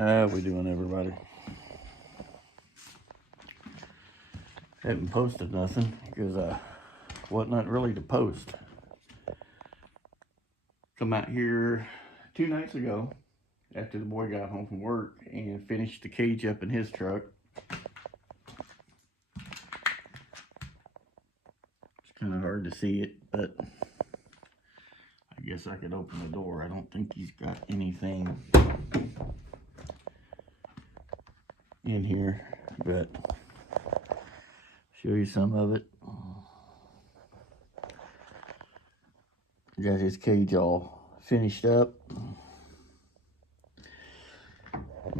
How we doing, everybody? Haven't posted nothing because wasn't nothing really to post. Come out here 2 nights ago after the boy got home from work and finished the cage up in his truck. It's kind of hard to see it, but I guess I could open the door. I don't think he's got anything in here, but show you some of it. Got his cage all finished up,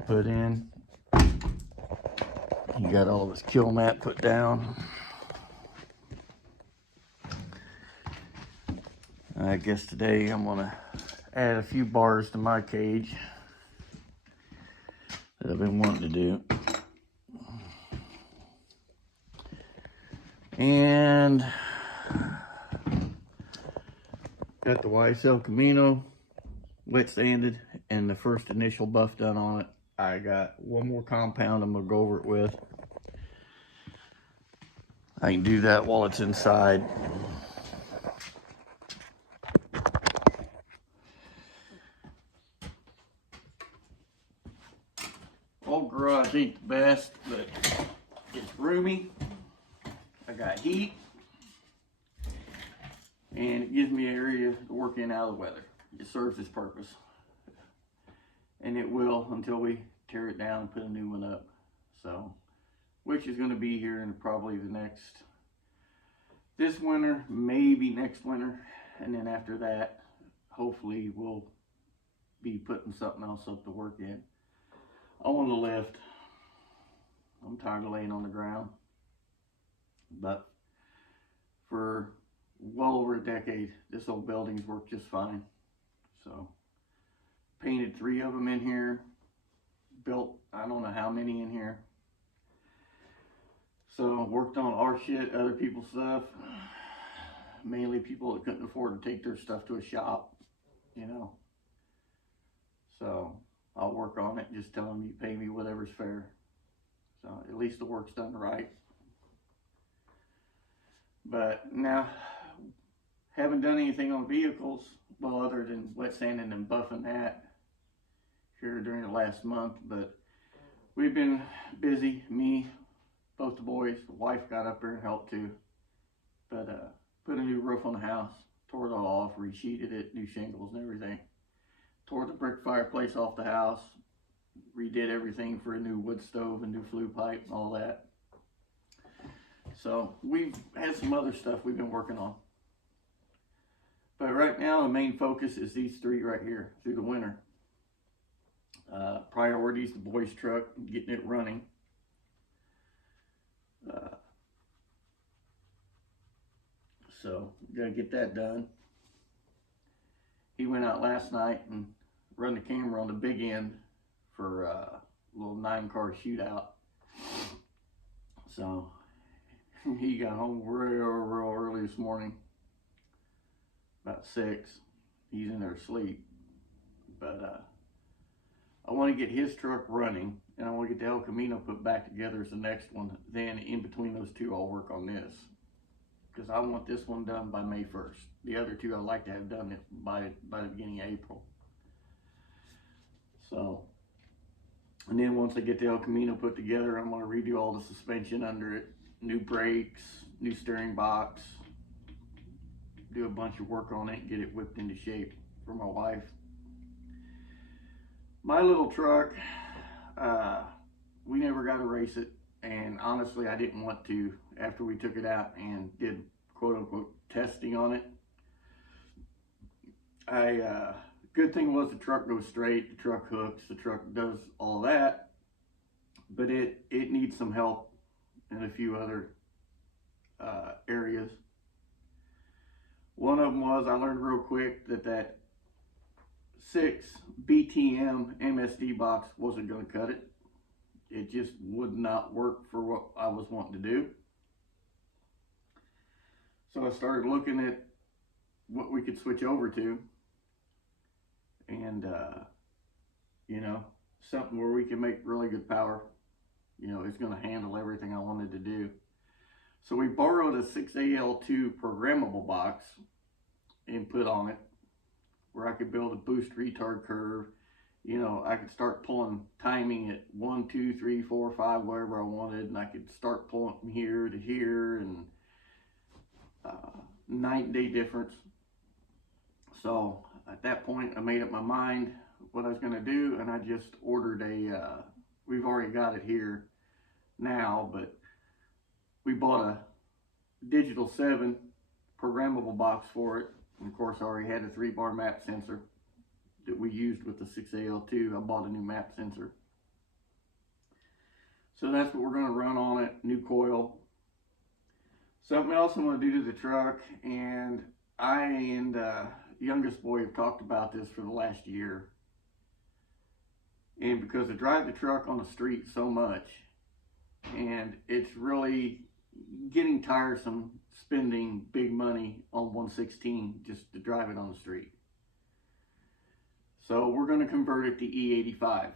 put in. He got all of his kill mat put down. I guess today I'm gonna add a few bars to my cage that I've been wanting to do. And got the YSL Camino wet sanded and the first initial buff done on it. I got one more compound I'm gonna go over it with. I can do that while it's inside. Old garage ain't the best, but it's roomy. I got heat, and it gives me an area to work in out of the weather. It serves its purpose, and it will until we tear it down and put a new one up. So, which is going to be here in probably this winter, maybe next winter, and then after that, hopefully we'll be putting something else up to work in. I want to lift. I'm tired of laying on the ground. But for well over a decade, this old building's worked just fine. So, painted 3 of them in here. Built, I don't know how many in here. So, worked on our shit, other people's stuff. Mainly people that couldn't afford to take their stuff to a shop, you know. So, I'll work on it, just tell them you pay me whatever's fair. So at least the work's done right. But now, haven't done anything on vehicles, well, other than wet sanding and buffing that here during the last month. But we've been busy, me, both the boys, the wife got up there and helped too. But put a new roof on the house, tore it all off, resheeted it, new shingles and everything. Tore the brick fireplace off the house, redid everything for a new wood stove and new flue pipe and all that. So we've had some other stuff we've been working on. But right now the main focus is these 3 right here through the winter. Priorities, the boys' truck, getting it running. So gotta get that done. He went out last night and run the camera on the big end for a little 9-car shootout. So he got home real early this morning, about 6. He's in there asleep. But I want to get his truck running, and I want to get the El Camino put back together as the next one. Then in between those 2, I'll work on this, because I want this one done by May 1st. The other 2 I'd like to have done it by the beginning of April. So, and then once I get the El Camino put together, I'm going to redo all the suspension under it, new brakes, new steering box, do a bunch of work on it, get it whipped into shape for my wife. My little truck, we never got to race it, and honestly I didn't want to after we took it out and did quote-unquote testing on it. Good thing was the truck goes straight, the truck hooks, the truck does all that, but it needs some help in a few other areas. One of them was, I learned real quick that 6 BTM MSD box wasn't going to cut it. It just would not work for what I was wanting to do. So I started looking at what we could switch over to. And, you know, something where we can make really good power. You know, it's going to handle everything I wanted to do. So we borrowed a 6AL2 programmable box and put on it where I could build a boost retard curve. You know, I could start pulling timing at 1, 2, 3, 4, 5, wherever I wanted, and I could start pulling from here to here, and night and day difference. So at that point, I made up my mind what I was going to do, and I just ordered a, we've already got it here now, but we bought a Digital 7 programmable box for it. And of course, I already had a 3-bar map sensor that we used with the 6AL2. I bought a new map sensor. So that's what we're going to run on it, new coil. Something else I'm going to do to the truck, and I and youngest boy have talked about this for the last year. And because I drive the truck on the street so much, and it's really getting tiresome spending big money on 116 just to drive it on the street. So we're going to convert it to E85.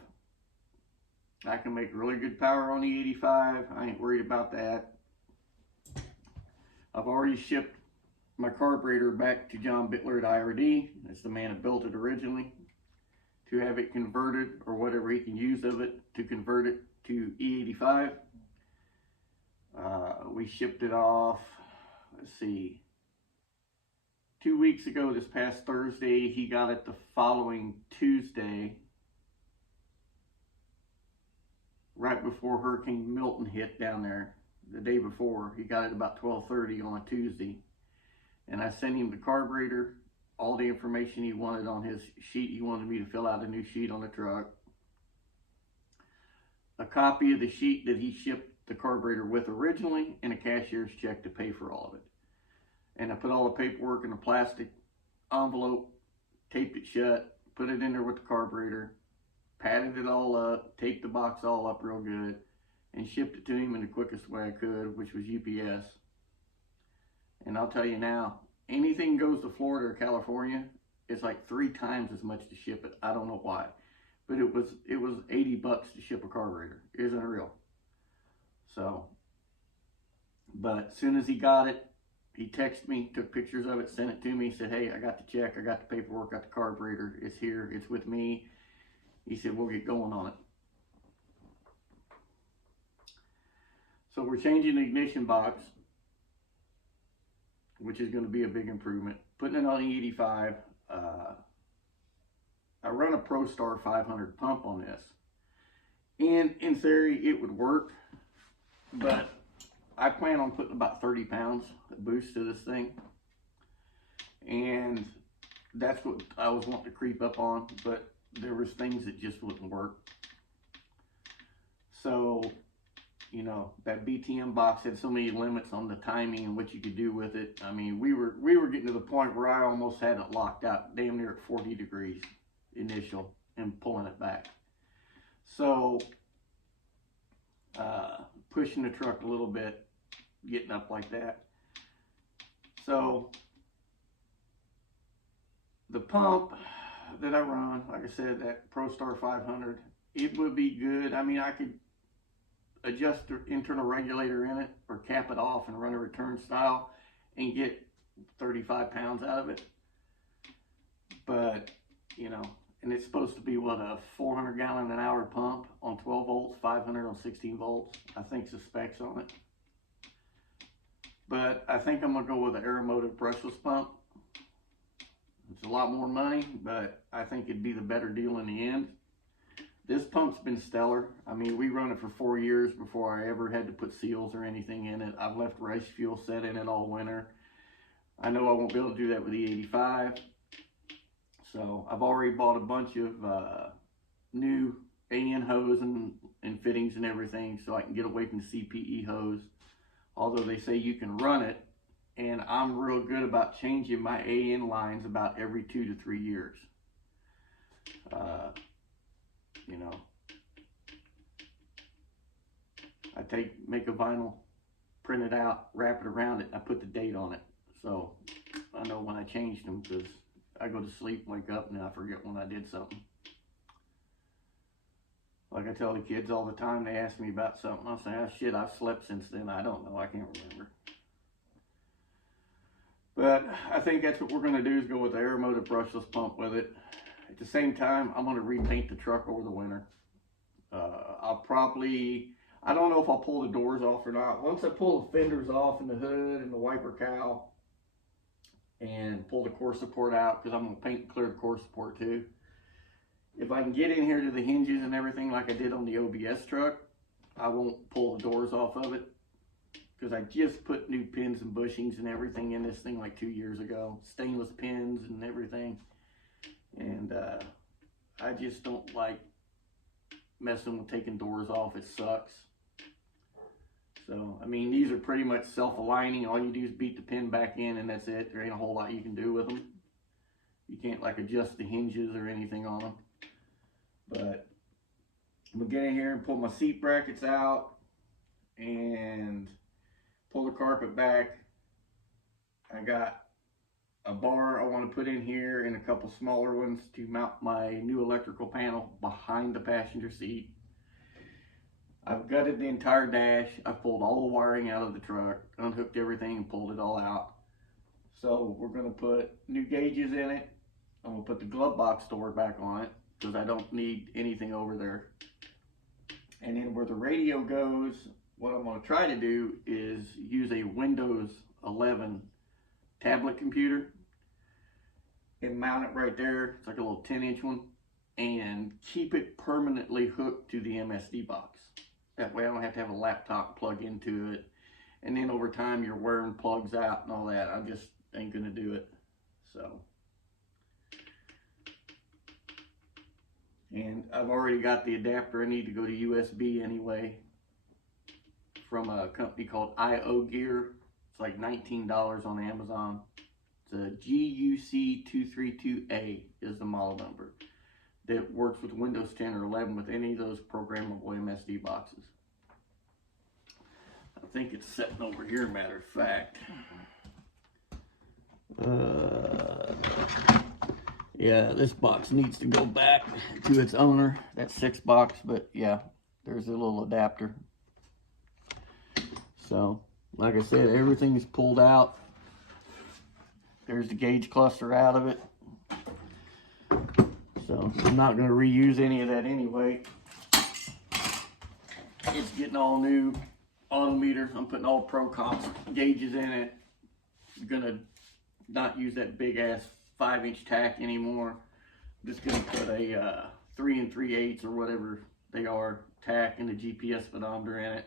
I can make really good power on E85. I ain't worried about that. I've already shipped my carburetor back to John Bittler at IRD. That's the man that built it originally, to have it converted, or whatever he can use of it, to convert it to E85. We shipped it off, let's see, 2 weeks ago this past Thursday. He got it the following Tuesday, right before Hurricane Milton hit down there. The day before, he got it about 12:30 on a Tuesday. And I sent him the carburetor, all the information he wanted on his sheet. He wanted me to fill out a new sheet on the truck, a copy of the sheet that he shipped the carburetor with originally, and a cashier's check to pay for all of it. And I put all the paperwork in a plastic envelope, taped it shut, put it in there with the carburetor, padded it all up, taped the box all up real good, and shipped it to him in the quickest way I could, which was UPS. And I'll tell you now, anything goes to Florida or California, it's like 3 times as much to ship it. I don't know why, but it was $80 to ship a carburetor. Isn't it real? So, but as soon as he got it, he texted me, took pictures of it, sent it to me, said, hey, I got the check, I got the paperwork, got the carburetor, it's here, it's with me. He said, we'll get going on it. So we're changing the ignition box, which is going to be a big improvement. Putting it on E85. I run a ProStar 500 pump on this. And in theory, it would work, but I plan on putting about 30 pounds of boost to this thing. And that's what I was wanting to creep up on, but there was things that just wouldn't work. So, you know, that BTM box had so many limits on the timing and what you could do with it. I mean, we were getting to the point where I almost had it locked out damn near at 40 degrees initial and pulling it back. So, pushing the truck a little bit, getting up like that. So, the pump that I run, like I said, that ProStar 500, it would be good. I mean, I could adjust the internal regulator in it or cap it off and run a return style and get 35 pounds out of it. But, you know, and it's supposed to be, what, a 400 gallon an hour pump on 12 volts, 500 on 16 volts. I think the specs on it. But I think I'm going to go with an Aeromotive brushless pump. It's a lot more money, but I think it'd be the better deal in the end. This pump's been stellar. I mean, we run it for 4 years before I ever had to put seals or anything in it. I've left rice fuel set in it all winter. I know I won't be able to do that with the 85. So I've already bought a bunch of new AN hose and fittings and everything so I can get away from the CPE hose. Although they say you can run it, and I'm real good about changing my AN lines about every 2 to 3 years. You know, I make a vinyl, print it out, wrap it around it, I put the date on it. So I know when I changed them, because I go to sleep, wake up, and I forget when I did something. Like I tell the kids all the time, they ask me about something. I'll say, oh shit, I've slept since then. I don't know. I can't remember. But I think that's what we're going to do, is go with the Aeromotive brushless pump with it. At the same time, I'm going to repaint the truck over the winter. I don't know if I'll pull the doors off or not. Once I pull the fenders off and the hood and the wiper cowl and pull the core support out, because I'm going to paint and clear the core support too. If I can get in here to the hinges and everything like I did on the OBS truck, I won't pull the doors off of it, because I just put new pins and bushings and everything in this thing like 2 years ago. Stainless pins and everything. And I just don't like messing with taking doors off. It sucks. So, I mean, these are pretty much self-aligning. All you do is beat the pin back in and that's it. There ain't a whole lot you can do with them. You can't like adjust the hinges or anything on them. But I'm gonna get in here and pull my seat brackets out and pull the carpet back. I got a bar I want to put in here and a couple smaller ones to mount my new electrical panel behind the passenger seat. I've gutted the entire dash. I've pulled all the wiring out of the truck, unhooked everything and pulled it all out. So we're going to put new gauges in it. I'm going to put the glove box door back on it because I don't need anything over there. And then where the radio goes, what I'm going to try to do is use a Windows 11 tablet computer and mount it right there. It's like a little 10-inch one, and keep it permanently hooked to the MSD box. That way I don't have to have a laptop plug into it, and then over time you're wearing plugs out and all that. I just ain't gonna do it. So, and I've already got the adapter I need to go to USB anyway, from a company called IO Gear. It's like $19 on Amazon. It's a GUC232A is the model number. That works with Windows 10 or 11 with any of those programmable MSD boxes. I think it's sitting over here, matter of fact. Yeah, this box needs to go back to its owner. That 6 box, but yeah, there's a little adapter. So, like I said, everything is pulled out. There's the gauge cluster out of it. So I'm not going to reuse any of that anyway. It's getting all new autometer. I'm putting all ProComps gauges in it. I'm going to not use that big ass 5-inch tack anymore. I'm just going to put a 3 3/8 or whatever they are tack and the GPS speedometer in it.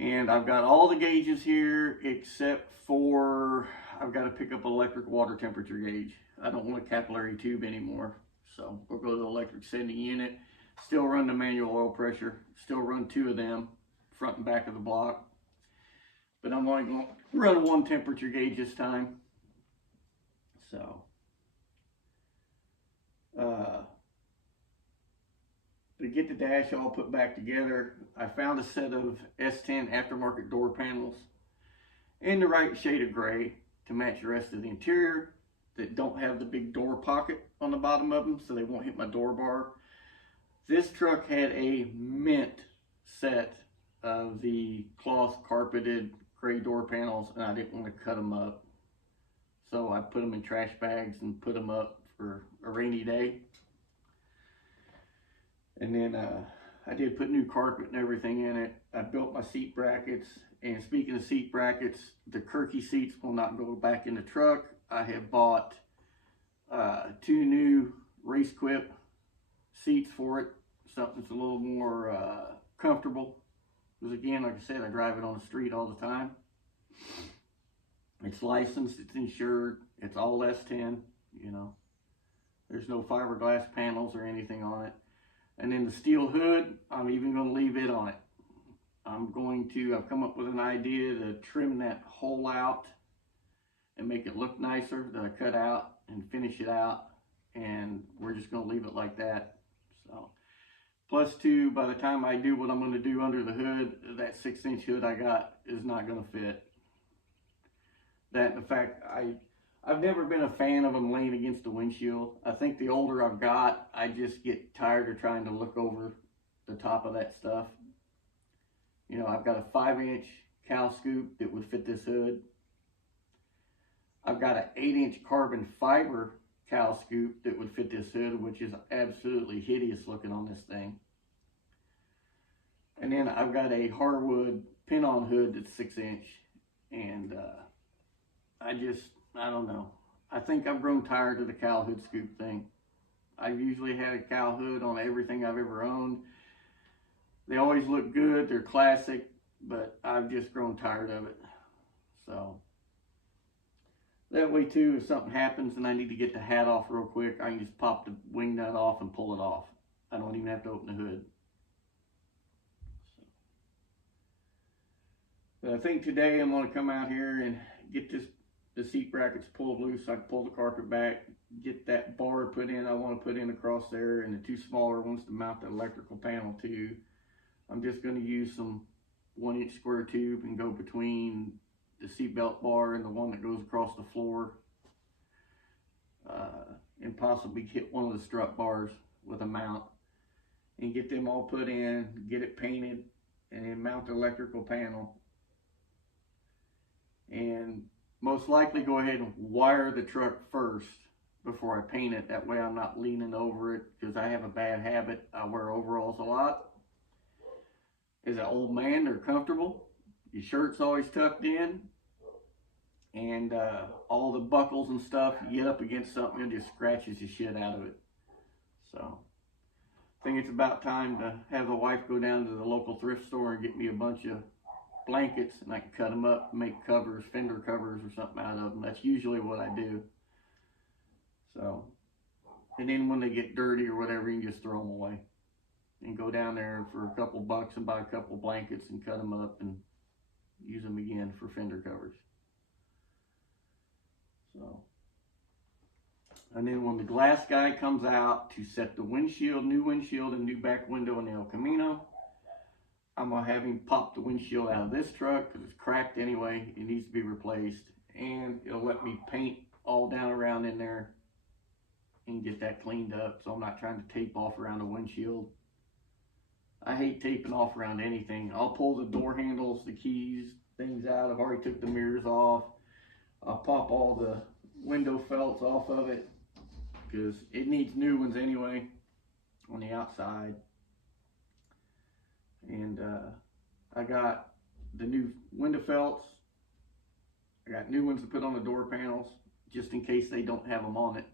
And I've got all the gauges here except for I've got to pick up an electric water temperature gauge. I don't want a capillary tube anymore. So we'll go to the electric sending unit. Still run the manual oil pressure. Still run 2 of them, front and back of the block. But I'm only going to run 1 temperature gauge this time. So, to get the dash all put back together, I found a set of S10 aftermarket door panels in the right shade of gray to match the rest of the interior, that don't have the big door pocket on the bottom of them, so they won't hit my door bar. This truck had a mint set of the cloth carpeted gray door panels, and I didn't want to cut them up. So I put them in trash bags and put them up for a rainy day. And then I did put new carpet and everything in it. I built my seat brackets. And speaking of seat brackets, the Kirky seats will not go back in the truck. I have bought 2 new RaceQuip seats for it. Something that's a little more comfortable. Because again, like I said, I drive it on the street all the time. It's licensed, it's insured, it's all S10, you know. There's no fiberglass panels or anything on it. And then the steel hood, I'm even going to leave it on it. I've come up with an idea to trim that hole out and make it look nicer, that I cut out and finish it out. And we're just going to leave it like that. So, plus 2, by the time I do what I'm going to do under the hood, that 6-inch hood I got is not going to fit. That, in fact, I've never been a fan of them laying against the windshield. I think the older I've got, I just get tired of trying to look over the top of that stuff. You know, I've got a 5-inch cow scoop that would fit this hood. I've got an 8-inch carbon fiber cow scoop that would fit this hood, which is absolutely hideous looking on this thing. And then I've got a hardwood pin-on hood that's 6-inch. And I don't know. I think I've grown tired of the cow hood scoop thing. I've usually had a cow hood on everything I've ever owned. They always look good, they're classic, but I've just grown tired of it. So that way too, if something happens and I need to get the hat off real quick, I can just pop the wing nut off and pull it off. I don't even have to open the hood. But I think today I'm going to come out here and get the seat brackets pulled loose so I can pull the carpet back, get that bar put in I want to put in across there, and the 2 smaller ones to mount the electrical panel to. I'm just going to use some 1-inch square tube and go between the seatbelt bar and the one that goes across the floor, and possibly hit one of the strut bars with a mount and get them all put in, get it painted, and then mount the electrical panel. And most likely go ahead and wire the truck first before I paint it. That way I'm not leaning over it, because I have a bad habit. I wear overalls a lot. As an old man, they're comfortable. Your shirt's always tucked in. And all the buckles and stuff, you get up against something and it just scratches the shit out of it. So I think it's about time to have the wife go down to the local thrift store and get me a bunch of blankets, and I can cut them up and make covers, fender covers or something out of them. That's usually what I do. So, and then when they get dirty or whatever, you can just throw them away and go down there for a couple bucks and buy a couple blankets and cut them up and use them again for fender covers. So, and then when the glass guy comes out to set the windshield, new windshield and new back window in the El Camino, I'm going to have him pop the windshield out of this truck because it's cracked anyway. It needs to be replaced. And it'll let me paint all down around in there and get that cleaned up, so I'm not trying to tape off around the windshield. I hate taping off around anything. I'll pull the door handles, the keys, things out. I've already took the mirrors off. I'll pop all the window felts off of it because it needs new ones anyway on the outside. And I got the new window felts. I got new ones to put on the door panels just in case they don't have them on it.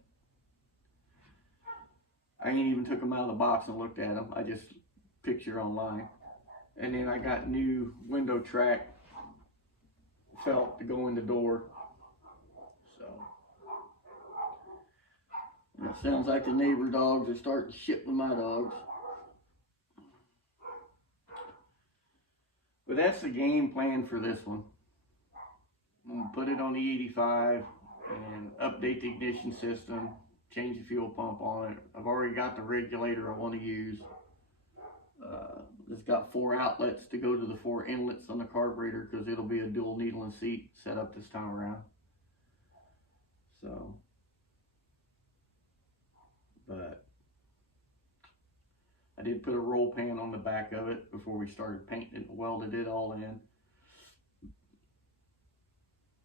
I ain't even took them out of the box and looked at them. I just picture online. And then I got new window track felt to go in the door. So and it sounds like the neighbor dogs are starting to shit with my dogs. But that's the game plan for this one. I'm going to put it on the 85 and update the ignition system, change the fuel pump on it. I've already got the regulator I want to use. It's got 4 outlets to go to the 4 inlets on the carburetor because it'll be a dual needling seat set up this time around. So, but I did put a roll pan on the back of it before we started painting it, welded it all in.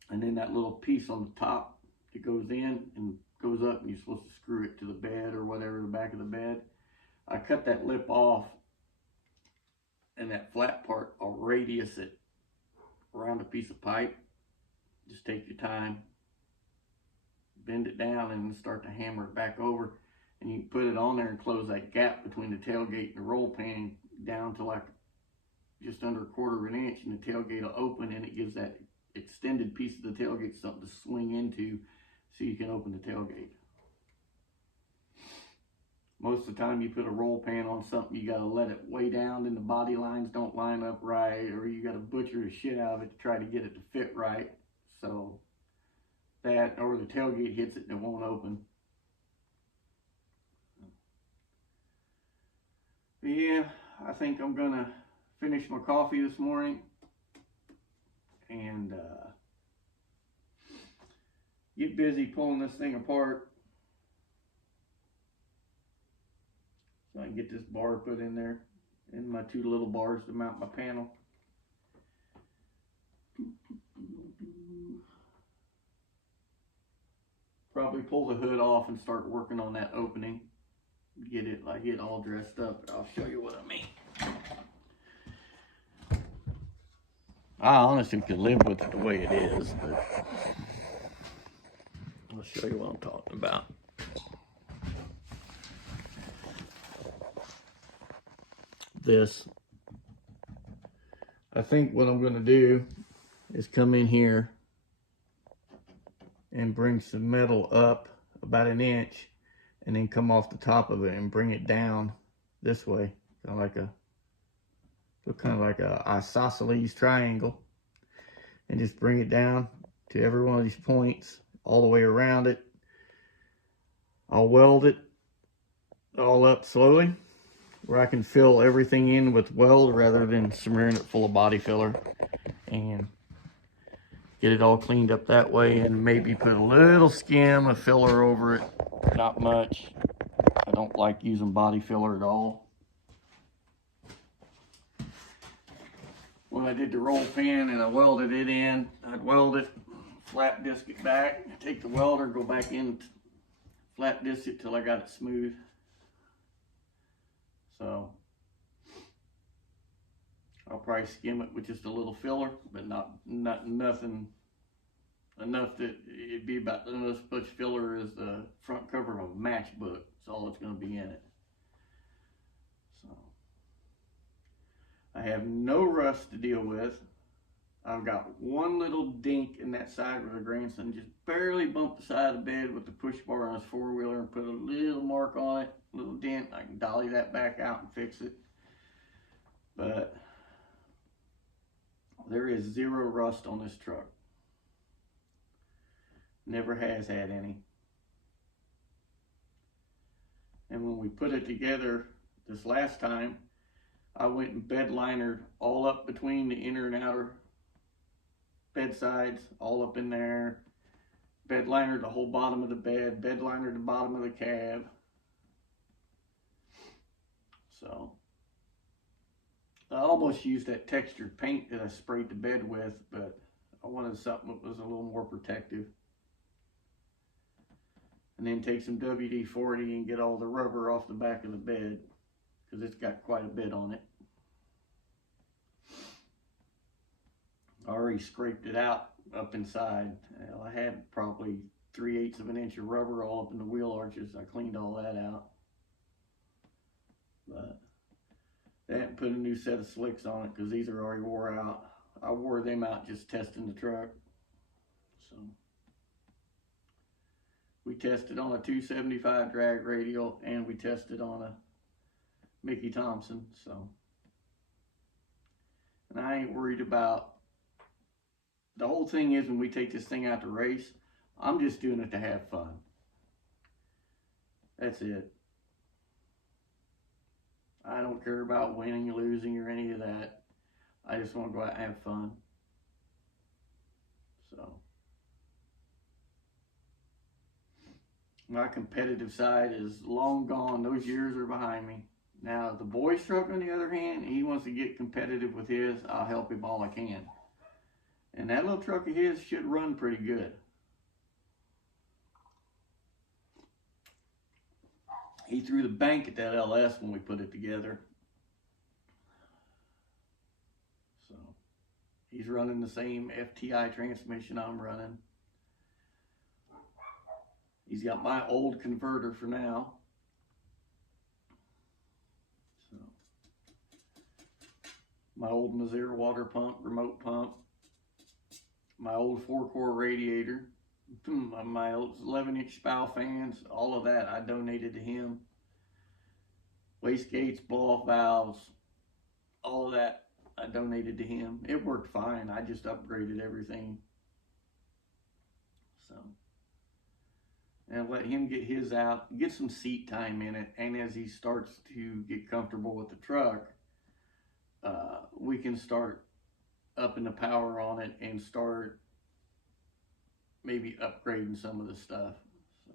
And then that little piece on the top that goes in and goes up, and you're supposed to screw it to the bed or whatever, the back of the bed. I cut that lip off, and that flat part, I'll radius it around a piece of pipe. Just take your time, bend it down, and start to hammer it back over. And you can put it on there and close that gap between the tailgate and the roll pan down to like just under 1/4 of an inch, and the tailgate will open, and it gives that extended piece of the tailgate something to swing into so you can open the tailgate. Most of the time you put a roll pan on something, you gotta let it way down and the body lines don't line up right, or you gotta butcher the shit out of it to try to get it to fit right. So that, or the tailgate hits it and it won't open. But yeah, I think I'm gonna finish my coffee this morning and get busy pulling this thing apart so I can get this bar put in there and my 2 little bars to mount my panel. Probably pull the hood off and start working on that opening. Get it all dressed up. I'll show you what I mean. I honestly could live with it the way it is, but I'll show you what I'm talking about. This. I think what I'm going to do is come in here and bring some metal up about 1 inch and then come off the top of it and bring it down this way, kind of like a isosceles triangle, and just bring it down to every one of these points all the way around it. I'll weld it all up slowly where I can fill everything in with weld rather than smearing it full of body filler, and get it all cleaned up that way, and maybe put a little skim of filler over it. Not much. I don't like using body filler at all. When I did the roll pin and I welded it in, I'd weld it, flap disc it back, take the welder, go back in, flap disc it till I got it smooth. So I'll probably skim it with just a little filler, but not nothing enough that it'd be about as much filler as the front cover of a matchbook. That's all that's going to be in it. So I have no rust to deal with. I've got one little dink in that side where the grandson just barely bumped the side of the bed with the push bar on his 4-wheeler and put a little mark on it, a little dent. I can dolly that back out and fix it. But there is 0 rust on this truck. Never has had any. And when we put it together this last time, I went and bed linered all up between the inner and outer bed sides, all up in there. Bed linered the whole bottom of the bed, bed linered the bottom of the cab. So I almost used that textured paint that I sprayed the bed with, but I wanted something that was a little more protective. And then take some WD-40 and get all the rubber off the back of the bed, because it's got quite a bit on it. I already scraped it out up inside. I had probably 3/8 of an inch of rubber all up in the wheel arches. I cleaned all that out. But they hadn't put a new set of slicks on it because these are already wore out. I wore them out just testing the truck. So we tested on a 275 drag radial, and we tested on a Mickey Thompson. So, and I ain't worried about. The whole thing is, when we take this thing out to race, I'm just doing it to have fun. That's it. I don't care about winning, losing, or any of that. I just want to go out and have fun. So my competitive side is long gone. Those years are behind me. Now, the boy's truck, on the other hand, he wants to get competitive with his. I'll help him all I can. And that little truck of his should run pretty good. He threw the bank at that LS when we put it together. So he's running the same FTI transmission I'm running. He's got my old converter for now. So my old Mazir water pump, remote pump. My old 4-core radiator, my 11-inch spow fans, all of that I donated to him. Wastegates, blow-off valves, all of that I donated to him. It worked fine. I just upgraded everything. So, and let him get his out, get some seat time in it, and as he starts to get comfortable with the truck, we can start upping the power on it and start maybe upgrading some of the stuff. So,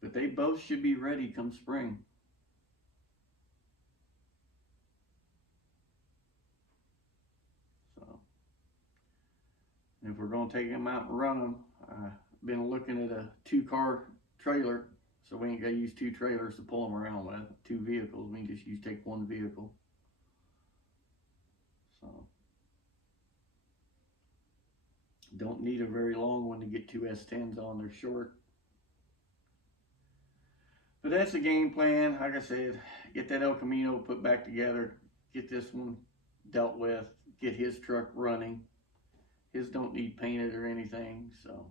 but they both should be ready come spring. If we're gonna take them out and run them, I've been looking at a 2-car trailer, so we ain't gotta use 2 trailers to pull them around with, 2 vehicles. We can just take 1 vehicle. So don't need a very long one to get 2 S10s on. They're short. But that's the game plan. Like I said, get that El Camino put back together, get this one dealt with, get his truck running. His don't need painted or anything, so.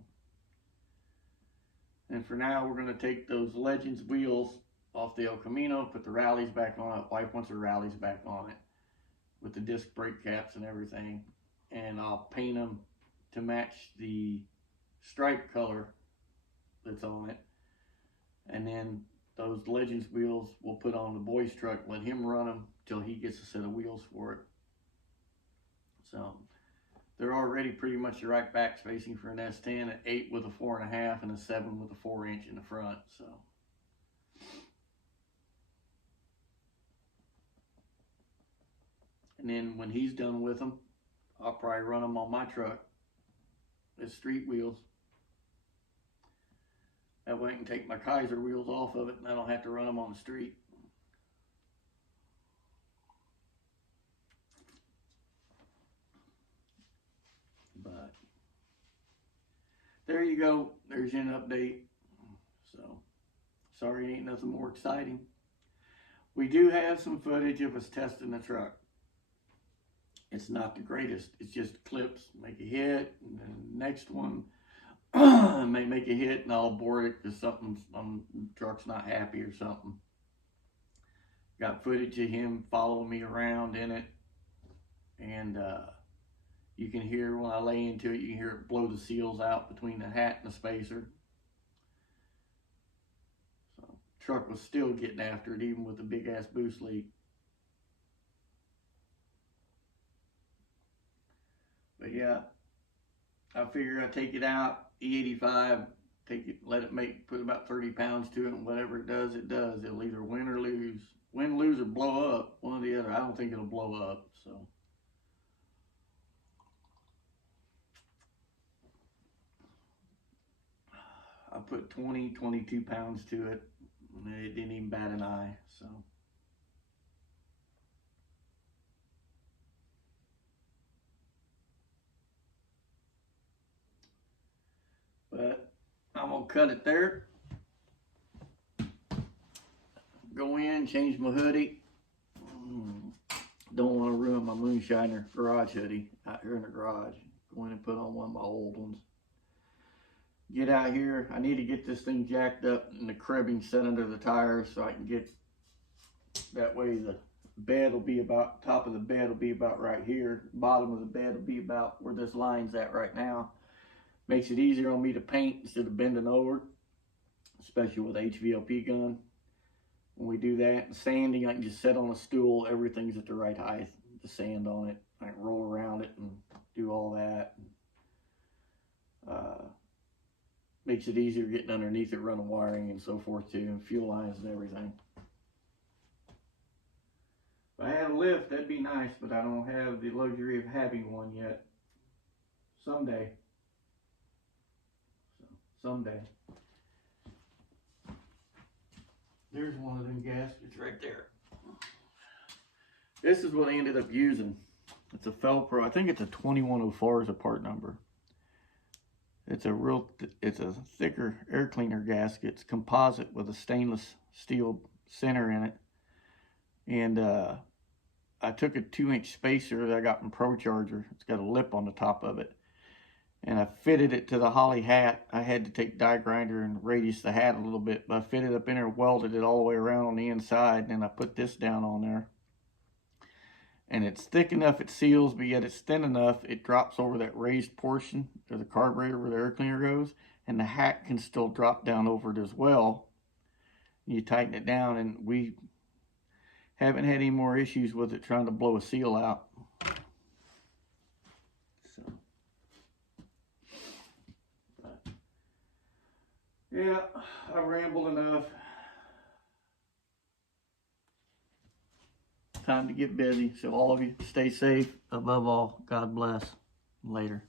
And for now, we're gonna take those Legends wheels off the El Camino, put the rallies back on it. Wife wants the rallies back on it with the disc brake caps and everything. And I'll paint them to match the stripe color that's on it. And then those Legends wheels we'll put on the boy's truck, let him run them till he gets a set of wheels for it. So they're already pretty much the right back spacing for an S10, an 8 with a 4.5 and a 7 with a 4-inch in the front. So and then when he's done with them, I'll probably run them on my truck as street wheels. That way I can take my Kaiser wheels off of it and I don't have to run them on the street. But there you go. There's an update. So sorry it ain't nothing more exciting. We do have some footage of us testing the truck. It's not the greatest. It's just clips, make a hit, and then the next one may make a hit and I'll abort it because something's on the truck's not happy or something. Got footage of him following me around in it, and you can hear when I lay into it, you can hear it blow the seals out between the hat and the spacer. So truck was still getting after it even with the big ass boost leak. But yeah, I figure I take it out, E85, take it, let it put about 30 pounds to it, and whatever it does, it does. It'll either win or lose. Win, lose, or blow up, one or the other. I don't think it'll blow up, so. I put 22 pounds to it, and it didn't even bat an eye, so. But I'm gonna cut it there. Go in, change my hoodie. Don't want to ruin my Moonshiner garage hoodie out here in the garage. Go in and put on one of my old ones. Get out here. I need to get this thing jacked up and the cribbing set under the tires so I can get, that way the bed will be about, top of the bed will be about right here. Bottom of the bed will be about where this line's at right now. Makes it easier on me to paint instead of bending over, especially with HVLP gun. When we do that, and sanding, I can just sit on a stool. Everything's at the right height. The sand on it, I can roll around it and do all that. Makes it easier getting underneath it, running wiring and so forth too, and fuel lines and everything. If I had a lift, that'd be nice, but I don't have the luxury of having one yet. Someday. Someday. There's one of them gaskets right there. This is what I ended up using. It's a Felpro. I think it's a 2104 is a part number. It's a thicker air cleaner gasket. It's composite with a stainless steel center in it. And I took a 2-inch spacer that I got from ProCharger. It's got a lip on the top of it. And I fitted it to the Holley hat. I had to take die grinder and radius the hat a little bit, but I fitted up in there, welded it all the way around on the inside, and then I put this down on there. And it's thick enough it seals, but yet it's thin enough it drops over that raised portion of the carburetor where the air cleaner goes, and the hat can still drop down over it as well. You tighten it down, and we haven't had any more issues with it trying to blow a seal out. Yeah, I rambled enough. Time to get busy. So all of you stay safe. Above all, God bless. Later.